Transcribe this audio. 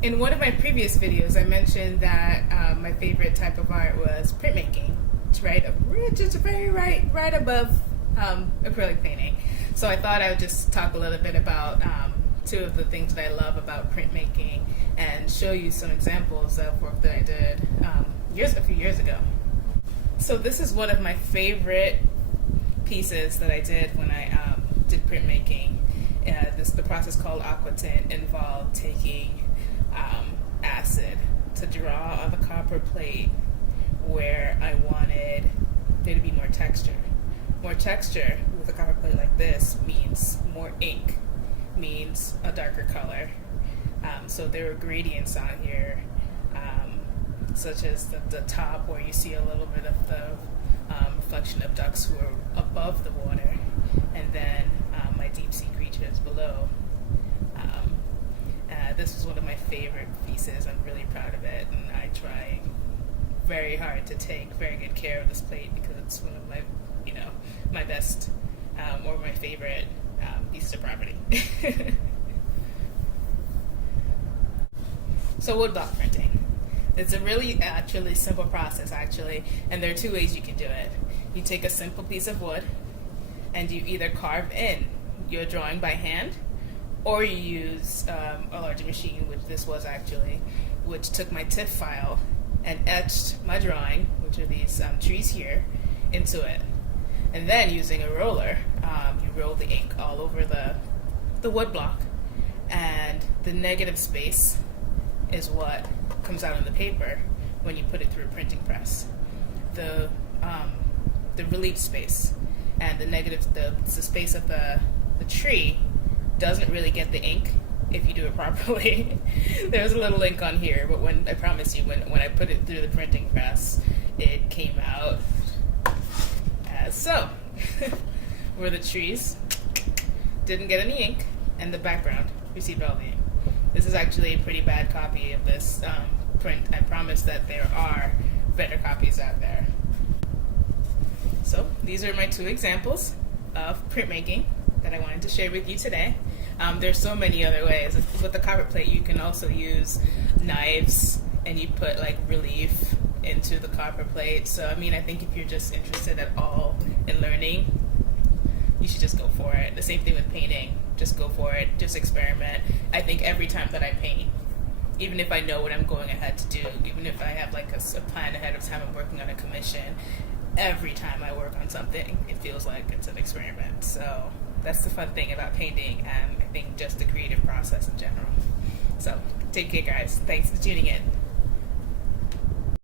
In one of my previous videos, I mentioned that my favorite type of art was printmaking, just right above acrylic painting. So I thought I would just talk a little bit about two of the things that I love about printmaking and show you some examples of work that I did a few years ago. So this is one of my favorite pieces that I did when I did printmaking. The process called aquatint involved taking acid to draw on the copper plate where I wanted there to be more texture. More texture with a copper plate like this means more ink, means a darker color. So there were gradients on here, such as the top where you see a little bit of the reflection of ducks who are above the water, and then my deep sea creatures below. This was one of my favorite pieces. I'm really proud of it, and I try very hard to take very good care of this plate because it's one of my, my best or my favorite pieces of property. So woodblock printing. It's a really actually simple process actually, and there are two ways you can do it. You take a simple piece of wood and you either carve in your drawing by hand, or you use a larger machine, which this was actually, which took my TIFF file and etched my drawing, which are these trees here, into it. And then using a roller, you roll the ink all over the wood block, and the negative space is what comes out on the paper when you put it through a printing press. The relief space and the space of the tree doesn't really get the ink if you do it properly. There's a little ink on here, but I promise you, when I put it through the printing press, it came out as so. Where the trees didn't get any ink, and the background received all the ink. This is actually a pretty bad copy of this print. I promise that there are better copies out there. So these are my two examples of printmaking that I wanted to share with you today. There's so many other ways. With the copper plate, you can also use knives, and you put like relief into the copper plate. So I think if you're just interested at all in learning, you should just go for it. The same thing with painting. Just go for it. Just experiment. I think every time that I paint, even if I know what I'm going ahead to do, even if I have like a plan ahead of time I'm working on a commission, every time I work on something, it feels like it's an experiment. So that's the fun thing about painting, and I think just the creative process in general. So take care, guys. Thanks for tuning in.